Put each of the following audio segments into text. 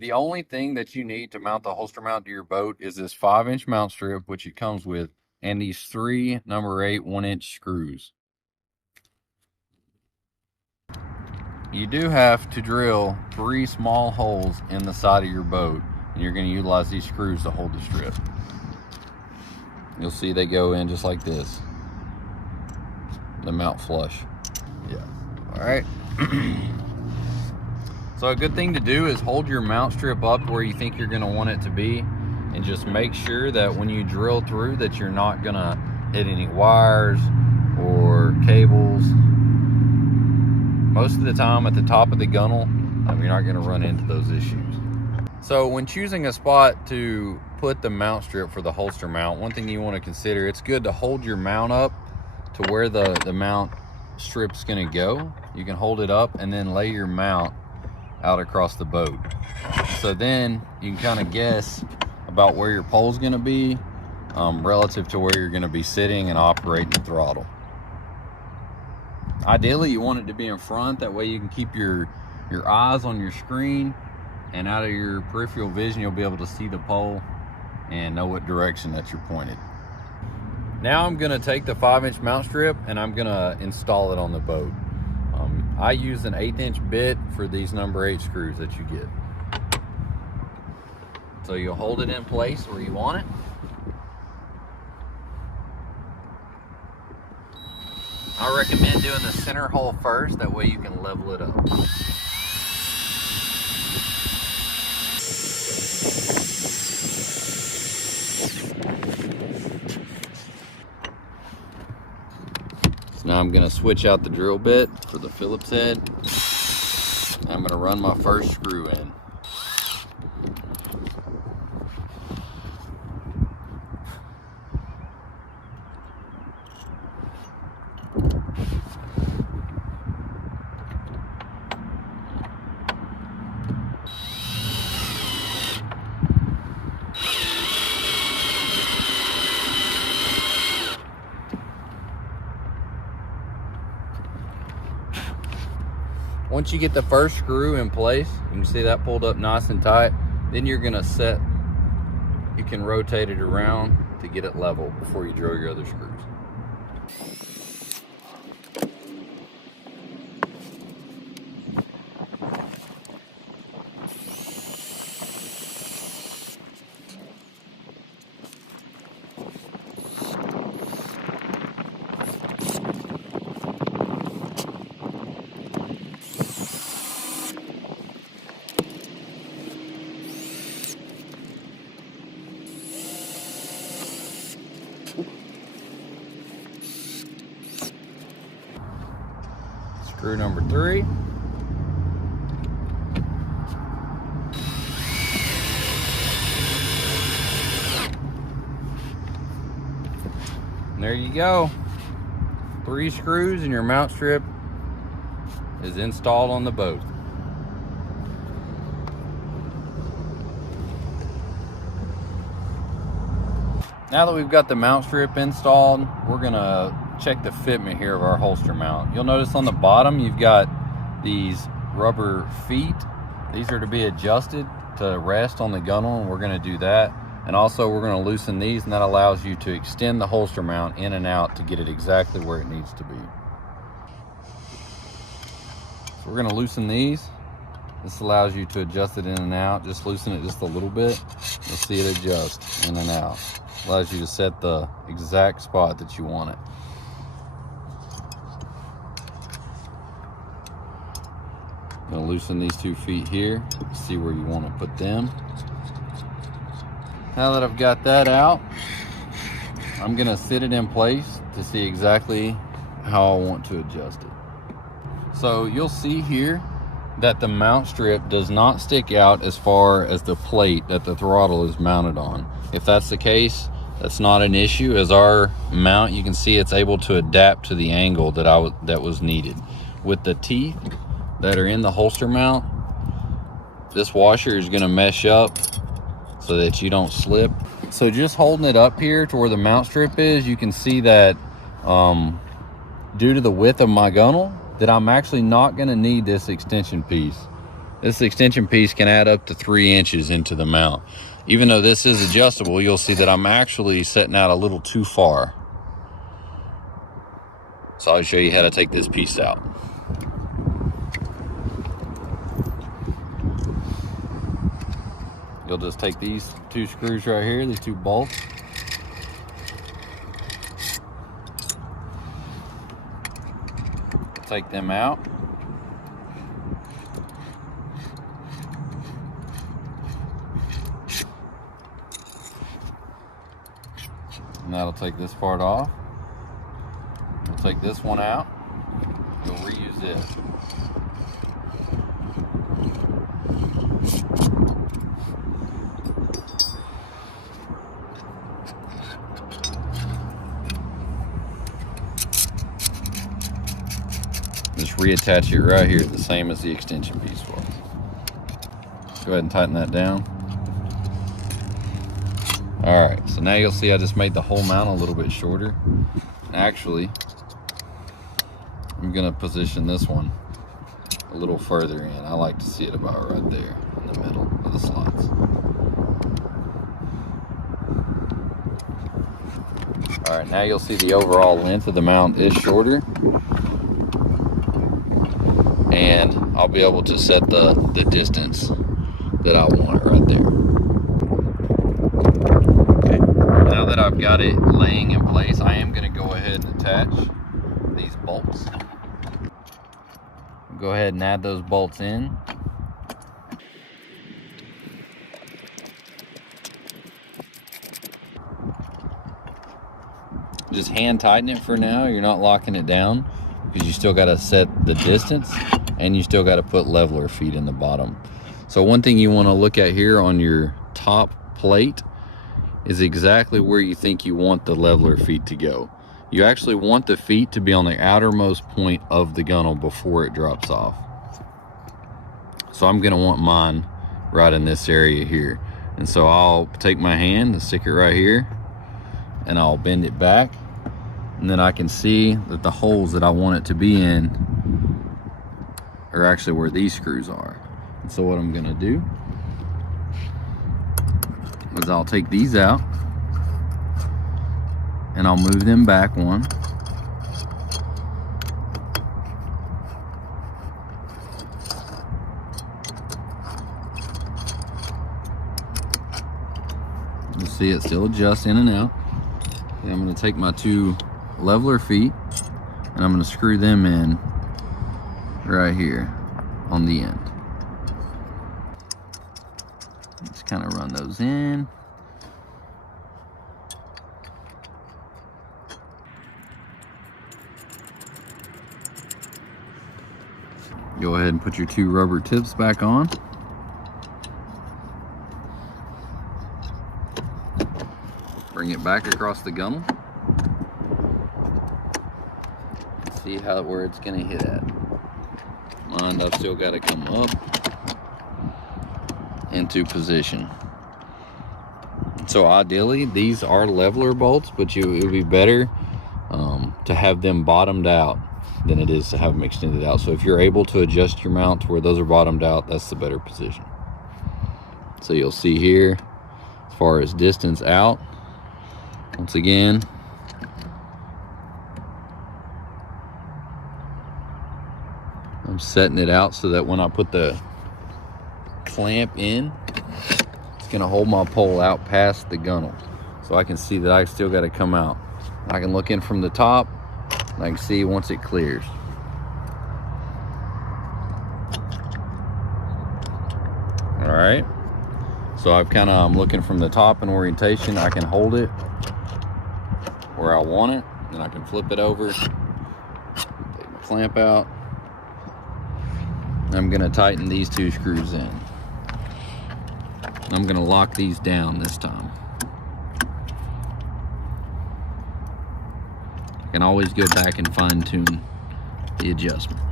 The only thing that you need to mount the holster mount to your boat is this 5-inch mount strip, which it comes with, and these 3 number 8 1-inch screws. You do have to drill 3 small holes in the side of your boat, and you're going to utilize these screws to hold the strip. You'll see they go in just like this. The mount flush. Yeah. All right. So a good thing to do is hold your mount strip up where you think you're going to want it to be, and just make sure that when you drill through that you're not going to hit any wires or cables. Most of the time at the top of the gunnel, you're not going to run into those issues. So when choosing a spot to put the mount strip for the holster mount, one thing you want to consider, it's good to hold your mount up to where the mount strip's going to go. You can hold it up and then lay your mount out across the boat. So then you can kind of guess about where your pole's going to be relative to where you're going to be sitting and operating the throttle. Ideally, you want it to be in front. That way you can keep your eyes on your screen, and out of your peripheral vision, you'll be able to see the pole and know what direction that you're pointed. Now I'm going to take the 5-inch mount strip and I'm going to install it on the boat. I use an 1/8" bit for these number 8 screws that you get. So you'll hold it in place where you want it. I recommend doing the center hole first, that way you can level it up. So now I'm going to switch out the drill bit for the Phillips head. I'm going to run my first screw in. Once you get the first screw in place, you can see that pulled up nice and tight. Then you're gonna you can rotate it around to get it level before you drill your other screws. Screw number 3. And there you go. 3 screws and your mount strip is installed on the boat. Now that we've got the mount strip installed, we're gonna check the fitment here of our holster mount. You'll notice on the bottom you've got these rubber feet. These are to be adjusted to rest on the gunnel, and we're gonna do that. And also we're gonna loosen these, and that allows you to extend the holster mount in and out to get it exactly where it needs to be. So we're gonna loosen these. This allows you to adjust it in and out. Just loosen it just a little bit. You'll see it adjust in and out. Allows you to set the exact spot that you want it. I'm going to loosen these 2 feet here, see where you want to put them. Now that I've got that out, I'm going to sit it in place to see exactly how I want to adjust it. So you'll see here that the mount strip does not stick out as far as the plate that the throttle is mounted on. If that's the case, that's not an issue. As our mount, you can see it's able to adapt to the angle that was needed. With the teeth that are in the holster mount, this washer is going to mesh up so that you don't slip. So just holding it up here to where the mount strip is, you can see that due to the width of my gunnel, that I'm actually not going to need this extension piece This extension piece can add up to 3 inches into the mount. Even though this is adjustable, you'll see that I'm actually setting out a little too far. So I'll show you how to take this piece out. You'll just take these 2 screws right here, these 2 bolts. Take them out. And that'll take this part off. We'll take this one out. We'll reuse this. Just reattach it right here, the same as the extension piece was. Go ahead and tighten that down. All right, so now you'll see I just made the whole mount a little bit shorter. Actually, I'm gonna position this one a little further in. I like to see it about right there in the middle of the slots. All right, now you'll see the overall length of the mount is shorter. And I'll be able to set the distance that I want right there. Okay, now that I've got it laying in place, I am going to go ahead and attach these bolts. Go ahead and add those bolts in. Just hand tighten it for now. You're not locking it down because you still got to set the distance and you still got to put leveler feet in the bottom. So one thing you want to look at here on your top plate is exactly where you think you want the leveler feet to go. You actually want the feet to be on the outermost point of the gunnel before it drops off. So I'm going to want mine right in this area here. And so I'll take my hand and stick it right here and I'll bend it back. And then I can see that the holes that I want it to be in are actually where these screws are. And so what I'm gonna do is I'll take these out and I'll move them back one. You see it still adjusts in and out. And I'm gonna take my 2 leveler feet and I'm gonna screw them in right here on the end. Just kind of run those in. Go ahead and put your 2 rubber tips back on. Bring it back across the gunnel. See where it's gonna hit at. Mind, I've still got to come up into position. So ideally, these are leveler bolts, but it would be better to have them bottomed out than it is to have them extended out. So if you're able to adjust your mount to where those are bottomed out, that's the better position. So you'll see here, as far as distance out, once again, I'm setting it out so that when I put the clamp in, it's gonna hold my pole out past the gunnel. So I can see that I still gotta come out. I can look in from the top and I can see once it clears. All right, so I'm looking from the top in orientation. I can hold it where I want it, then I can flip it over, take my clamp out. I'm going to tighten these 2 screws in. I'm going to lock these down this time. I can always go back and fine tune the adjustment.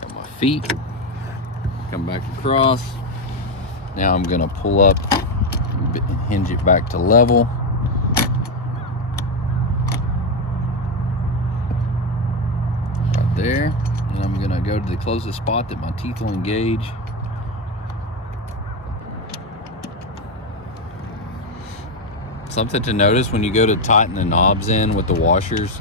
Got my feet, come back across. Now I'm going to pull up, hinge it back to level. Right there. And I'm gonna go to the closest spot that my teeth will engage. Something to notice when you go to tighten the knobs in with the washers,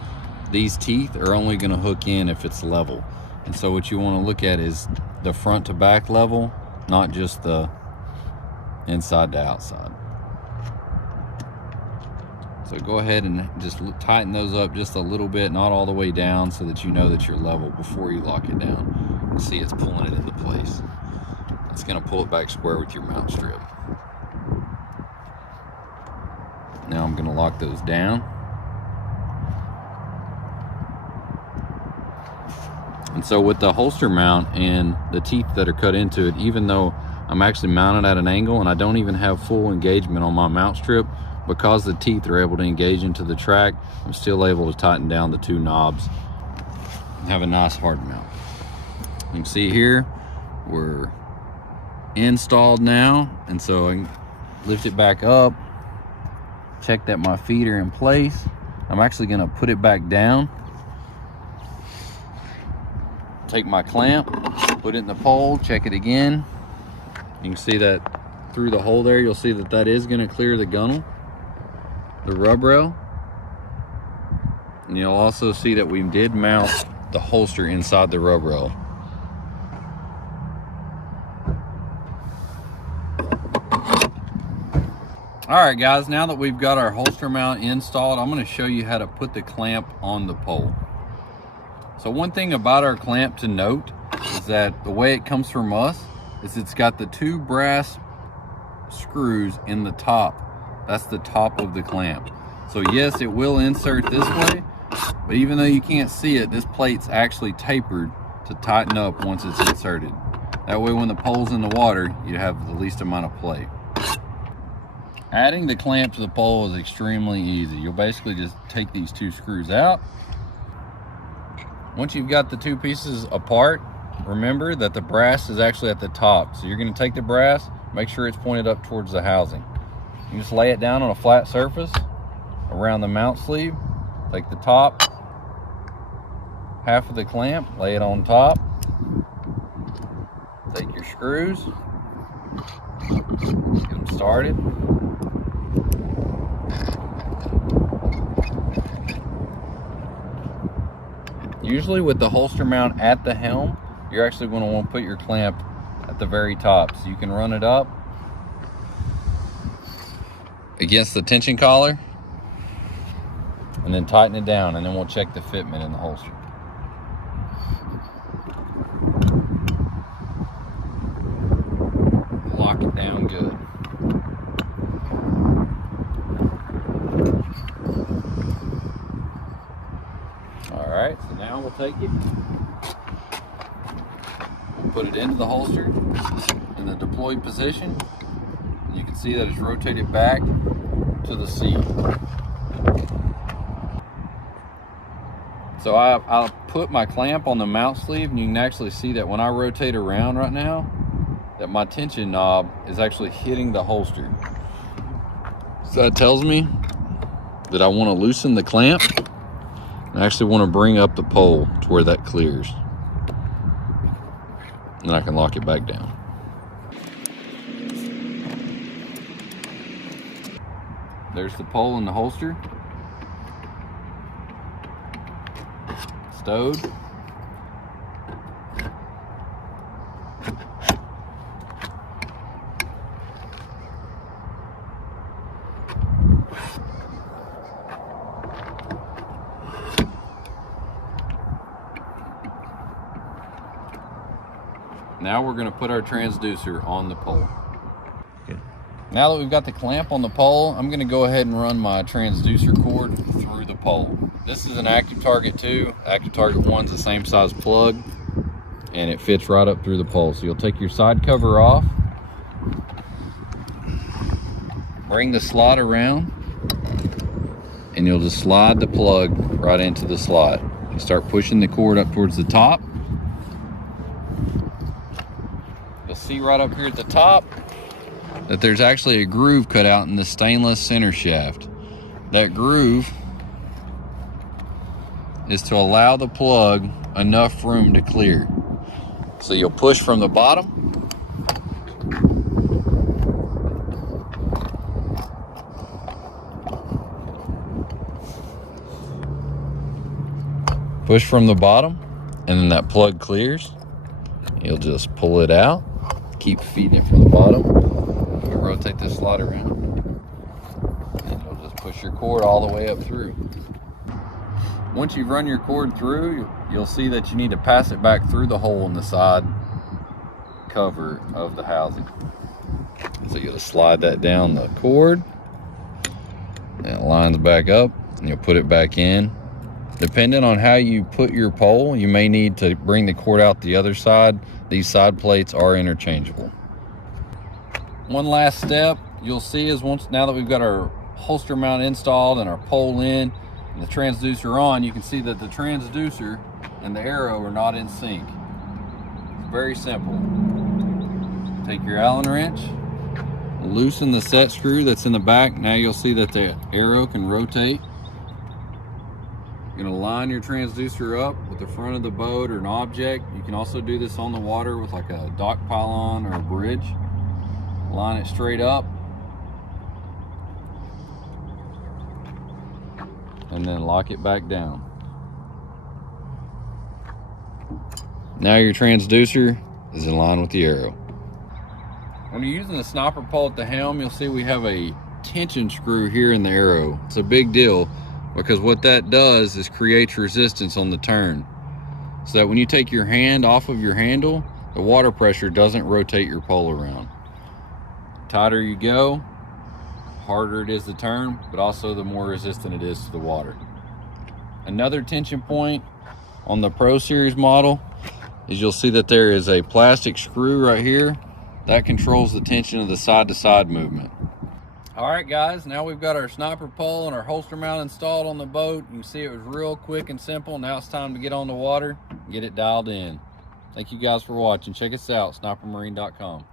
these teeth are only going to hook in if it's level. And so what you want to look at is the front to back level, not just the inside to outside. So go ahead and just tighten those up just a little bit, not all the way down, so that you know that you're level before you lock it down. You see it's pulling it into place. It's going to pull it back square with your mount strip. Now I'm going to lock those down. And so with the holster mount and the teeth that are cut into it, even though I'm actually mounted at an angle and I don't even have full engagement on my mount strip, because the teeth are able to engage into the track, I'm still able to tighten down the two knobs and have a nice hard mount. You can see here, we're installed now, and so I can lift it back up, check that my feet are in place. I'm actually gonna put it back down, take my clamp, put it in the pole, check it again. You can see that through the hole there, you'll see that that is gonna clear the gunnel, the rub rail. And you'll also see that we did mount the holster inside the rub rail. All right guys, now that we've got our holster mount installed, I'm gonna show you how to put the clamp on the pole. So one thing about our clamp to note is that the way it comes from us is it's got the two brass screws in the top. That's the top of the clamp. So yes, it will insert this way, but even though you can't see it, this plate's actually tapered to tighten up once it's inserted. That way when the pole's in the water, you have the least amount of play. Adding the clamp to the pole is extremely easy. You'll basically just take these two screws out. Once you've got the two pieces apart, remember that the brass is actually at the top. So you're gonna take the brass, make sure it's pointed up towards the housing. You just lay it down on a flat surface around the mount sleeve. Take the top half of the clamp, lay it on top. Take your screws, get them started. Usually with the holster mount at the helm, you're actually going to want to put your clamp at the very top, so you can run it up against the tension collar and then tighten it down, and then we'll check the fitment in the holster. Lock it down good. All right, so now we'll take it, we'll put it into the holster in the deployed position. You can see that it's rotated back to the seat. So I'll put my clamp on the mount sleeve, and you can actually see that when I rotate around right now, that my tension knob is actually hitting the holster. So that tells me that I want to loosen the clamp. I actually want to bring up the pole to where that clears. And then I can lock it back down. There's the pole in the holster. Stowed. Now we're going to put our transducer on the pole. Okay. Now that we've got the clamp on the pole, I'm going to go ahead and run my transducer cord through the pole. This is an Active Target 2. Active Target 1's the same size plug, and it fits right up through the pole. So you'll take your side cover off, bring the slot around, and you'll just slide the plug right into the slot. You start pushing the cord up towards the top. You'll see right up here at the top that there's actually a groove cut out in the stainless center shaft. That groove is to allow the plug enough room to clear. So you'll push from the bottom. Push from the bottom, and then that plug clears. You'll just pull it out, keep feeding it from the bottom. You'll rotate this slot around, and you'll just push your cord all the way up through. Once you've run your cord through, you'll see that you need to pass it back through the hole in the side cover of the housing. So you'll slide that down the cord, and it lines back up, and you'll put it back in. Depending on how you put your pole, you may need to bring the cord out the other side. These side plates are interchangeable. One last step you'll see is now that we've got our holster mount installed and our pole in and the transducer on, you can see that the transducer and the arrow are not in sync. It's very simple. Take your Allen wrench, loosen the set screw that's in the back. Now you'll see that the arrow can rotate. You're going to line your transducer up with the front of the boat or an object. You can also do this on the water with like a dock pylon or a bridge. Line it straight up, and then lock it back down. Now your transducer is in line with the arrow. When you're using the sniper pole at the helm, you'll see we have a tension screw here in the arrow. It's a big deal, because what that does is creates resistance on the turn, so that when you take your hand off of your handle, the water pressure doesn't rotate your pole around. The tighter you go, harder it is to turn, but also the more resistant it is to the water. Another tension point on the Pro Series model is you'll see that there is a plastic screw right here that controls the tension of the side-to-side movement. All right, guys, now we've got our sniper pole and our holster mount installed on the boat. You can see it was real quick and simple. Now it's time to get on the water and get it dialed in. Thank you guys for watching. Check us out, snipermarine.com.